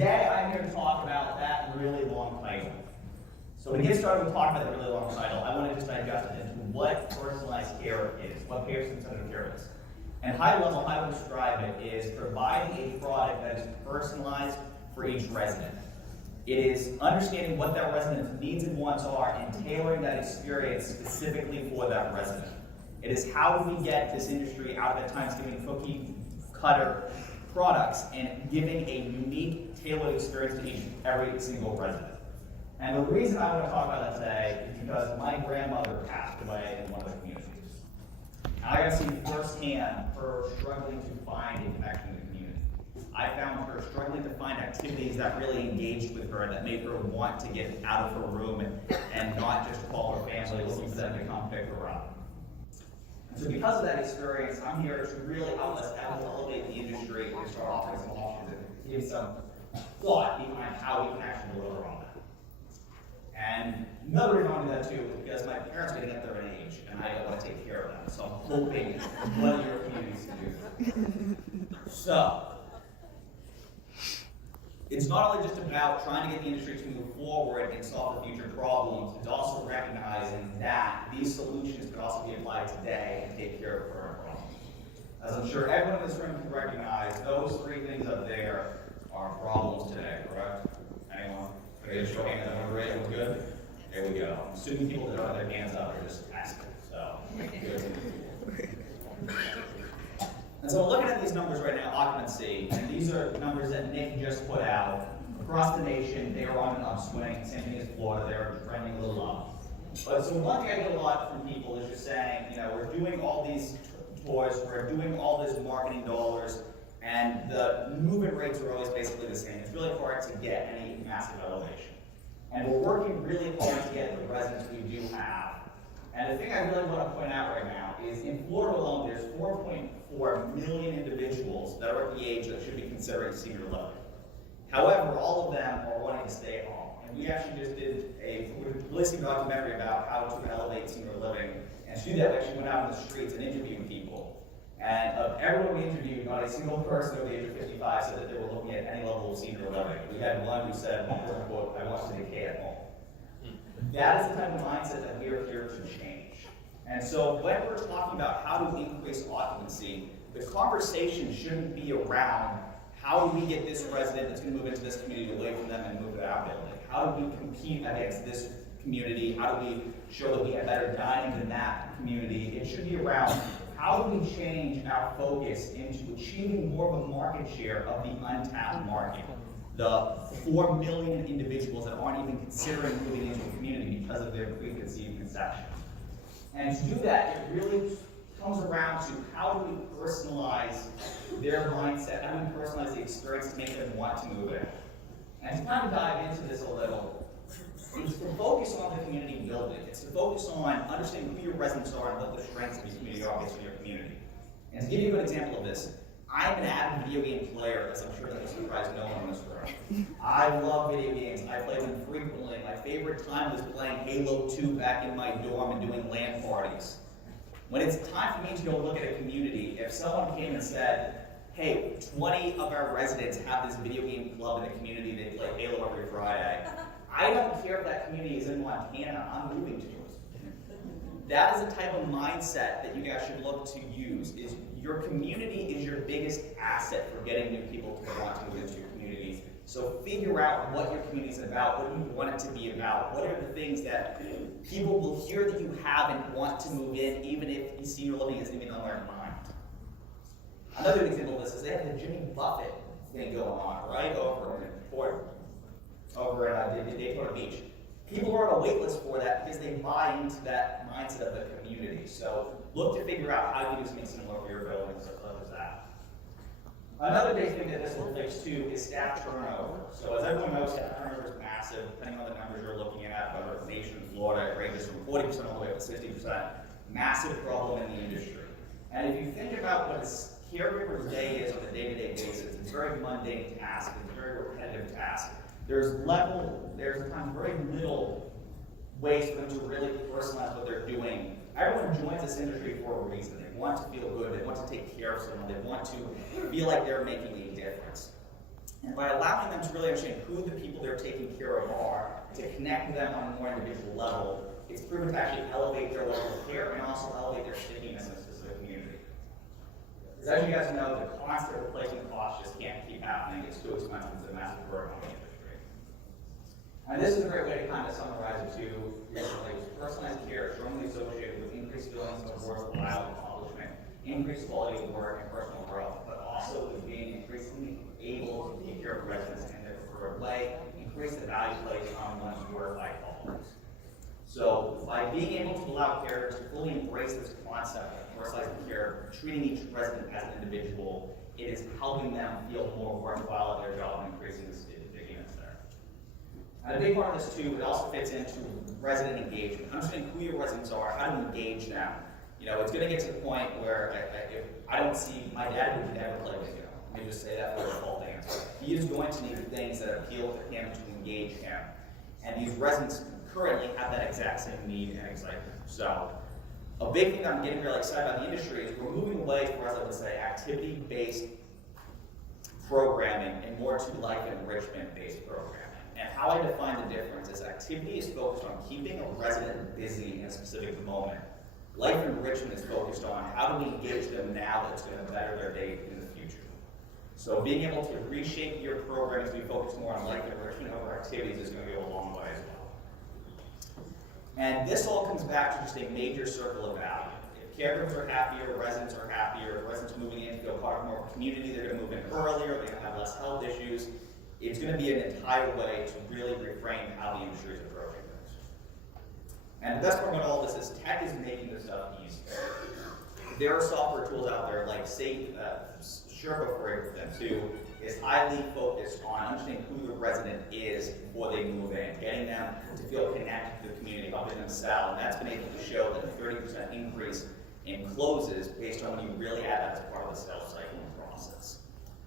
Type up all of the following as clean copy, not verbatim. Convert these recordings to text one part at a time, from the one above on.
today I'm here to talk about that really long title. So to get started with talking about that really long title, I want to just digest it into what personalized care is, what patient-centered care is. And high level, how I would describe it is providing a product that is personalized for each resident. It is understanding what that resident's needs and wants are and tailoring that experience specifically for that resident. It is how do we get this industry out of at times giving cookie cutter products and giving a unique, tailored experience to every single resident. And the reason I want to talk about that today is because my grandmother passed away in one of the communities. And I got to see firsthand her struggling to find a connection in the community. I found her struggling to find activities that really engaged with her, that made her want to get out of her room and not just call her family looking for them to come pick her up. And so because of that experience, I'm here to really elevate the industry and start offering some options and give some thought behind how we can actually deliver on that. And another reason I want to do that too is because my parents are getting up there in age, and I want to take care of them. So I'm hoping one of your communities can do that. So it's not only just about trying to get the industry to move forward and solve the future problems, it's also recognizing that these solutions can also be applied today and take care of current problems. As I'm sure everyone in this room can recognize, those three things up there are problems today, correct? Anyone? Okay, just show hands. Everyone ready? Everyone's good? There we go. I'm assuming people that don't have their hands up are just asking. So, good. And so looking at these numbers right now, occupancy, and these are numbers that Nick just put out. Across the nation, they are on an upswing. Same thing as Florida, they're trending a little up. But so one thing I get a lot from people is just saying, you know, we're doing all these tours, we're doing all this marketing dollars, and the movement rates are always basically the same. It's really hard to get any massive elevation. And we're working really hard to get the residents we do have. And the thing I really want to point out right now is in Florida alone, there's 4.4 million individuals that are at the age that should be considering senior living. However, all of them are wanting to stay at home. And we actually just did a listening documentary about how to elevate senior living. And to do that, we actually went out on the streets and interviewed people. And of everyone we interviewed, not a single person over the age of 55 said that they were looking at any level of senior living. We had one who said, quote, "I want to decay at home." That is the type of mindset that we are here to change. And so when we're talking about how to increase occupancy, the conversation shouldn't be around how do we get this resident that's going to move into this community away from them and move to our building? How do we compete against this community? How do we show that we have better dining than that community? It should be around how do we change our focus into achieving more of a market share of the untapped market? The 4 million individuals that aren't even considering moving into a community because of their preconceived conceptions. And to do that, it really comes around to how do we personalize their mindset, how do we personalize the experience to make them want to move in. And to kind of dive into this a little, it's to focus on the community building. It's to focus on understanding who your residents are and what the strengths of your community are based on your community. And to give you a good example of this, I'm an avid video game player, as I'm sure that will surprise no one in this room. I love video games. I play them frequently. My favorite time was playing Halo 2 back in my dorm and doing LAN parties. When it's time for me to go look at a community, if someone came and said, hey, 20 of our residents have this video game club in the community, they play Halo every Friday, I don't care if that community is in Montana, I'm moving to it. That is the type of mindset that you guys should look to use. Is your community is your biggest asset for getting new people to want to move into your communities. So figure out what your community is about, what you want it to be about, what are the things that people will hear that you have and want to move in, even if senior living isn't even on their mind. Another example of this is they have the Jimmy Buffett thing going on, right, over in Daytona Beach. People are on a wait list for that because they buy into that mindset of the community. So look to figure out how you do something similar for your building, so as that. Another big thing that this will fix too is staff turnover. So as everyone knows, staff turnover is massive, depending on the numbers you're looking at, whether it's nation, Florida, it ranges from 40% all the way up to 60%. Massive problem in the industry. And if you think about what a caregiver's day is on a day-to-day basis, it's a very mundane task, it's a very repetitive task. There's at times very little ways for them to really personalize what they're doing. Everyone joins this industry for a reason. They want to feel good, they want to take care of someone, they want to feel like they're making a difference. And by allowing them to really understand who the people they're taking care of are, to connect with them on a more individual level, it's proven to actually elevate their level of care and also elevate their stickiness in a specific community. Because as you guys know, the constant replacement costs just can't keep happening. It's too expensive. It's a massive burden on the industry. And this is a great way to kind of summarize it too. Recently, personalized care is strongly associated with increased feelings of worthwhile accomplishment, increased quality of work, and personal growth, but also with being increasingly able to take care of residents in their preferred way, increase the value placed on one's work-life balance. So by being able to allow carers to fully embrace this concept of personalized care, treating each resident as an individual, it is helping them feel more worthwhile at their job and increasing the stickiness there. And a big part of this too, it also fits into resident engagement. Understanding who your residents are, how to engage them. You know, it's going to get to the point where if I don't see, my dad would never play video. Let me just say that for a default answer. He is going to need things that appeal to him to engage him. And these residents currently have that exact same need and excitement. So a big thing that I'm getting really excited about the industry is we're moving away from, as I would say, activity-based programming and more to life enrichment-based programming. And how I define the difference is activity is focused on keeping a resident busy in a specific moment. Life enrichment is focused on how do we engage them now that's going to better their day in the future. So being able to reshape your programs to be focused more on life enrichment over activities is going to go a long way as well. And this all comes back to just a major circle of value. If caregivers are happier, residents are happier, residents moving in feel part of more of a community, they're going to move in earlier, they're going to have less health issues. It's going to be an entire way to really reframe how the industry is approaching things. And the best part about all this is tech is making this stuff easier. There are software tools out there like Sherpa, for instance, who is highly focused on understanding who the resident is before they move in, getting them to feel connected to the community, helping them sell. And that's been able to show that a 30% increase in closes based on when you really add that as part of the sales cycle and process.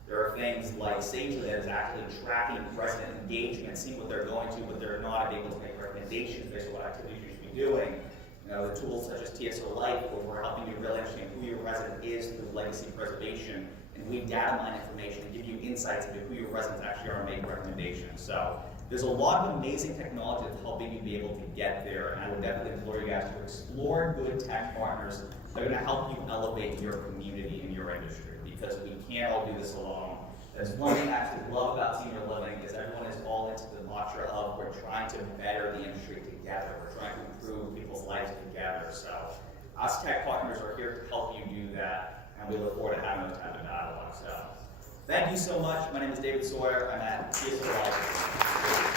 There are things like Sagely that is actually tracking resident engagement, seeing what they're going to, but they're not able to make recommendations based on what activities you should be doing. You know, the tools such as TSOLife, where we're helping you really understand who your resident is through legacy preservation, and we data mine information and give you insights into who your residents actually are and make recommendations. So there's a lot of amazing technology that's helping you be able to get there, and I would definitely implore you guys to explore good tech partners that are going to help you elevate your community and your industry, because we can't all do this alone. That's one thing I actually love about senior living is everyone is all into the mantra of we're trying to better the industry together. We're trying to improve people's lives together. So us tech partners are here to help you do that, and we look forward to having those type of dialogue. So thank you so much. My name is David Sawyer. I'm at TSOLife.